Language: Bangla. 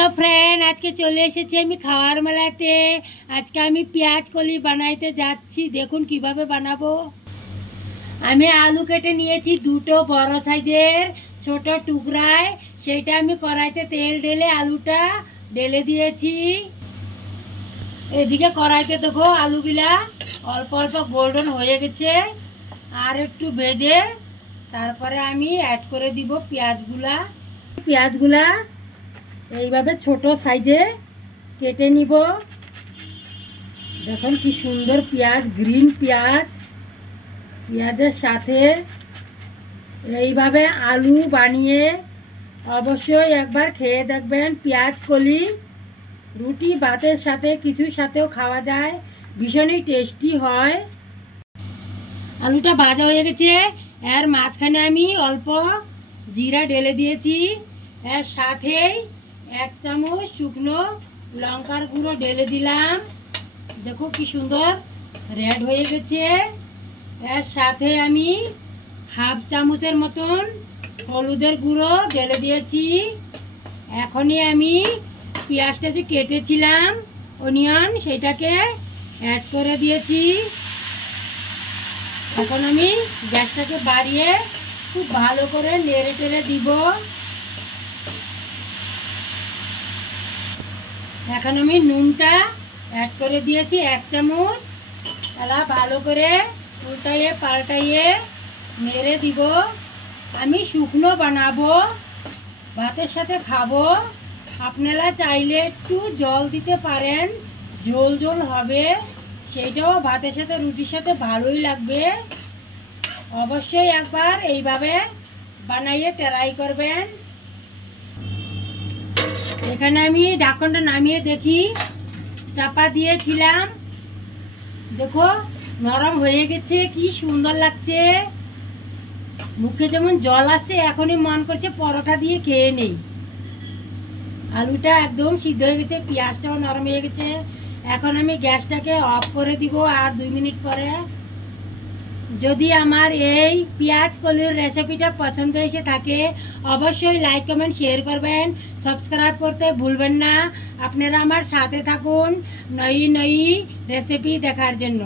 हेलो फ्रेंड, आज के चले एसेছি আমি খাওয়ার মেলাতে। আজকে আমি পেঁয়াজ কলি বানাইতে যাচ্ছি। দেখুন কিভাবে বানাবো। আমি আলু কেটে নিয়েছি দুটো বড় সাইজের ছোট টুকরায়। সেটা আমি কড়াইতে তেল ঢেলে আলুটা ঢেলে দিয়েছি। এদিকে কড়াইতে দেখো আলুগুলা অল্প অল্প গোল্ডেন হয়ে গেছে। আর একটু ভেজে তারপরে আমি অ্যাড করে দিব পেঁয়াজগুলা এইভাবে ছোট সাইজে কেটে নিব। দেখুন কি সুন্দর পেঁয়াজ, গ্রিন পেঁয়াজের সাথে এইভাবে আলু বানিয়ে অবশ্যই একবার খেয়ে দেখবেন। পেঁয়াজ কলি রুটি ভাতের সাথে কিছুর সাথেও খাওয়া যায়, ভীষণই টেস্টি হয়। আলুটা ভাজা হয়ে গেছে। এর মাঝখানে আমি অল্প জিরা ঢেলে দিয়েছি। এর সাথেই 1 চামচ শুকনো লঙ্কার গুঁড়ো ঢেলে দিলাম। দেখো কি সুন্দর রেড হয়ে গেছে। এর সাথে আমি 1/2 চামচের মতন হলুদের গুঁড়ো ঢেলে দিয়েছি। এখনই আমি পেঁয়াজটা যে কেটেছিলাম অনিয়ন, সেটাকে অ্যাড করে দিয়েছি। এখন আমি গ্যাসটাকে বাড়িয়ে খুব ভালো করে নেড়ে টেড়ে দিব। এখন আমি নুনটা অ্যাড করে দিয়েছি 1 চামচ। তাহলে ভালো করে উল্টাইয়ে পাল্টাইয়ে নেড়ে দিব। আমি শুকনো বানাবো, ভাতের সাথে খাবো। আপনারা চাইলে একটু জল দিতে পারেন, ঝোল ঝোল হবে, সেইটাও ভাতের সাথে রুটির সাথে ভালোই লাগবে। অবশ্যই একবার এইভাবে বানাইয়ে ট্রাই করবেন। এখানে আমি ঢাকনটা নামিয়ে দেখি, চাপা দিয়েছিলাম, দেখো নরম হয়ে গেছে, কি সুন্দর লাগছে। মুখে যেমন জল আসছে, এখনই মন করছে পরোটা দিয়ে খেয়ে নেই। আলুটা একদম সিদ্ধ হয়ে গেছে, পেঁয়াজটাও নরম হয়ে গেছে। এখন আমি গ্যাসটাকে অফ করে দিব আর 2 মিনিট পরে। যদি আমার এই পেঁয়াজ কলির রেসিপিটা পছন্দ এসে থাকে অবশ্যই লাইক কমেন্ট শেয়ার করবেন, সাবস্ক্রাইব করতে ভুলবেন না। আপনারা আমার সাথে থাকুন নই রেসিপি দেখার জন্য।